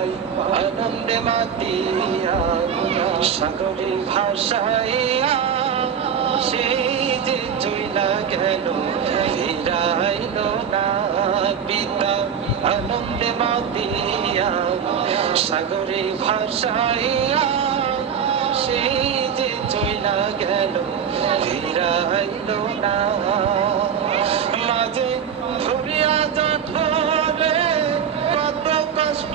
আনন্দে মাতিয়া সাগরে ভাষাইয়া সেই যে চইলা গেল ফিরাইল না পিতা? আনন্দে মাতিয়া সাগরে ভাষাইয়া সেই যে চইলা গেল ফিরাইল না? মাঝে ধরিয়া যা ধরে, কত কষ্ট